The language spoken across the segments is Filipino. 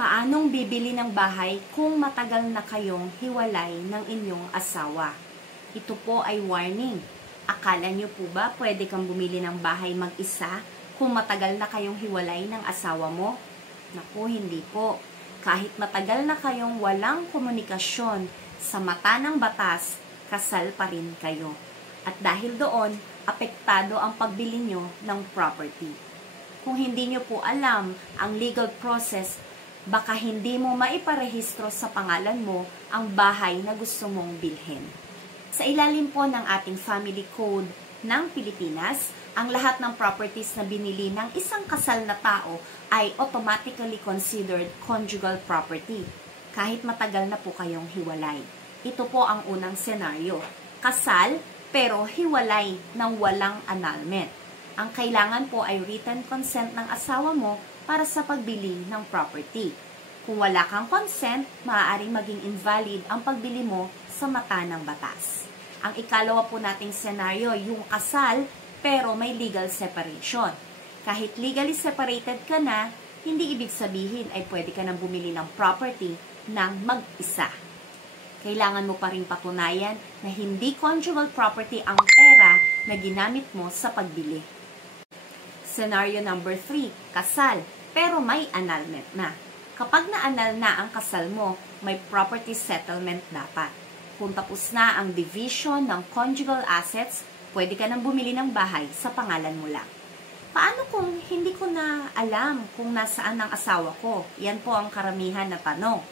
Paanong bibili ng bahay kung matagal na kayong hiwalay ng inyong asawa? Ito po ay warning. Akala nyo po ba pwede kang bumili ng bahay mag-isa kung matagal na kayong hiwalay ng asawa mo? Naku, hindi po. Kahit matagal na kayong walang komunikasyon, sa mata ng batas, kasal pa rin kayo. At dahil doon, apektado ang pagbili nyo ng property. Kung hindi nyo po alam ang legal process, baka hindi mo maiparehistro sa pangalan mo ang bahay na gusto mong bilhin. Sa ilalim po ng ating Family Code ng Pilipinas, ang lahat ng properties na binili ng isang kasal na tao ay automatically considered conjugal property, kahit matagal na po kayong hiwalay. Ito po ang unang senaryo. Kasal, pero hiwalay ng walang annulment. Ang kailangan po ay written consent ng asawa mo para sa pagbili ng property. Kung wala kang consent, maaaring maging invalid ang pagbili mo sa mata ng batas. Ang ikalawa po nating senaryo, yung kasal pero may legal separation. Kahit legally separated ka na, hindi ibig sabihin ay pwede ka nang bumili ng property ng mag-isa. Kailangan mo pa rin patunayan na hindi conjugal property ang pera na ginamit mo sa pagbili. Scenario number 3, kasal, pero may annulment na. Kapag na-annul na ang kasal mo, may property settlement dapat. Kung tapos na ang division ng conjugal assets, pwede ka nang bumili ng bahay sa pangalan mo lang. Paano kung hindi ko na alam kung nasaan ang asawa ko? Yan po ang karamihan na tanong.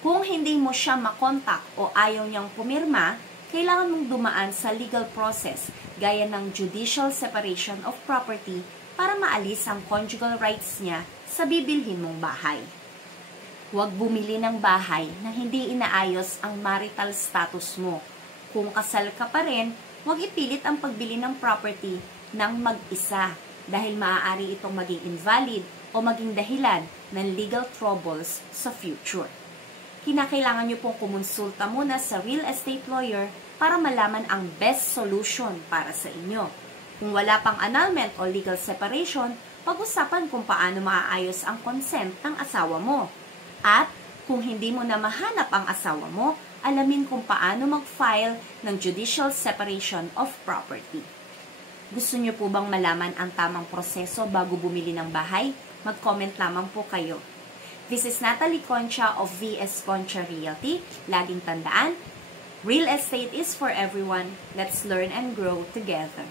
Kung hindi mo siya makontak o ayaw niyang pumirma, kailangan mong dumaan sa legal process gaya ng judicial separation of property para maalis ang conjugal rights niya sa bibilhin mong bahay. Huwag bumili ng bahay na hindi inaayos ang marital status mo. Kung kasal ka pa rin, huwag ipilit ang pagbili ng property ng mag-isa dahil maaari itong maging invalid o maging dahilan ng legal troubles sa future. Kinakailangan nyo pong kumonsulta muna sa real estate lawyer para malaman ang best solution para sa inyo. Kung wala pang annulment o legal separation, pag-usapan kung paano maaayos ang consent ng asawa mo. At kung hindi mo na mahanap ang asawa mo, alamin kung paano mag-file ng judicial separation of property. Gusto niyo po bang malaman ang tamang proseso bago bumili ng bahay? Mag-comment lamang po kayo. This is Natalie Concha of VS Concha Realty. Laging tandaan, real estate is for everyone. Let's learn and grow together.